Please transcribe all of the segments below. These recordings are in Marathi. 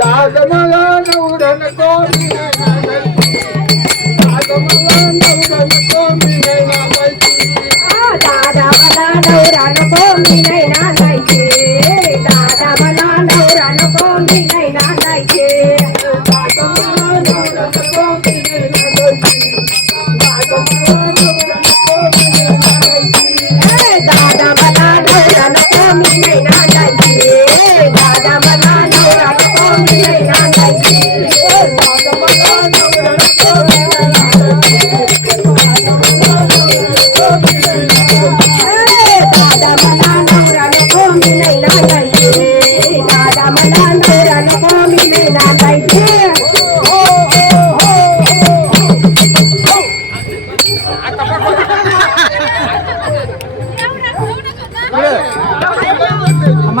दाद मला नवरा नको मी नाही नांदायची दाद मला नवरा नको मी नाही नांदायची दादा मला नवरा नको मी नाही नांदायचे दादा मला नवरा नको मी नाही नांदायचे दाद मला नवरा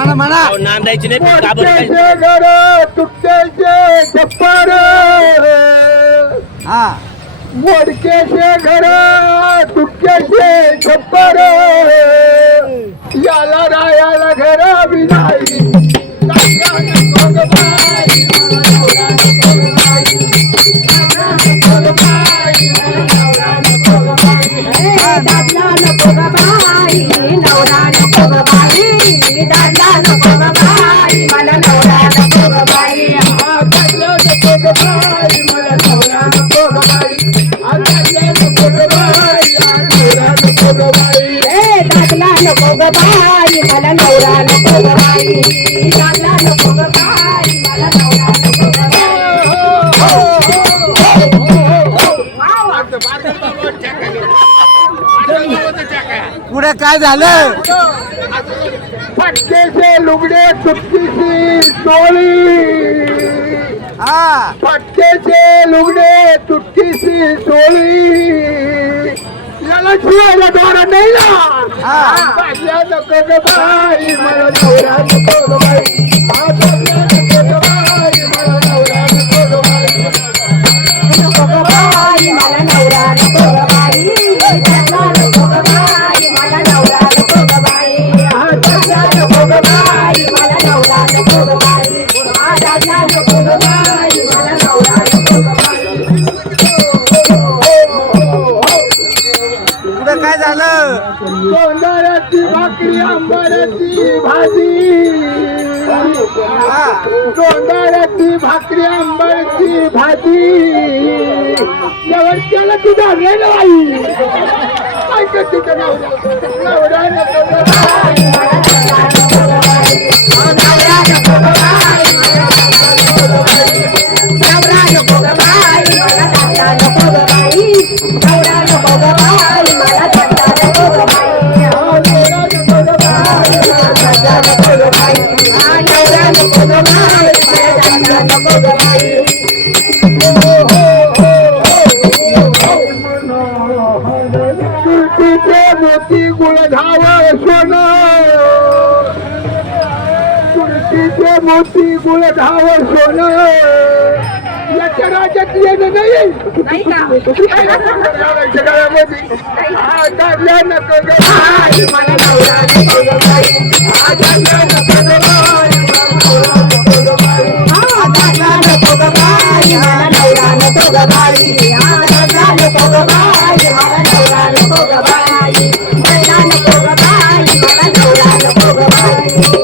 म्हणा म्हणा अहो, नांदायची नाही पण का बरं काय? मोडक्याचे घर तुटक्याचे छप्पर हा. मोडक्याचे घर तुटक्याचे छप्पर याला रायाला घर विनाई पुढे काय झालं? फटकेचे लुगडे तुटकीची चोळी हा. फटकेचे लुगडे तुटकीची चोळी याला शिवायला दोरा नाही ना. हा. बादल्या नको बाई मला नको बाई. सोंडाऱ्याची भाकरी आंबाऱ्याची भाजी. सोंडाऱ्याची भाकरी आंबाऱ्याची भाजी. शेवटच्याला तू धरले ना आई ऐकत तिथं नवरा नवरा तुळशीचे मोती सोनं तुळशीचे मोती गुळधाव सोनं याच्या राज्यात येणं नाही नाही का? याच्या गळ्यामध्ये. हा, दादल्या नको. मला Thank you.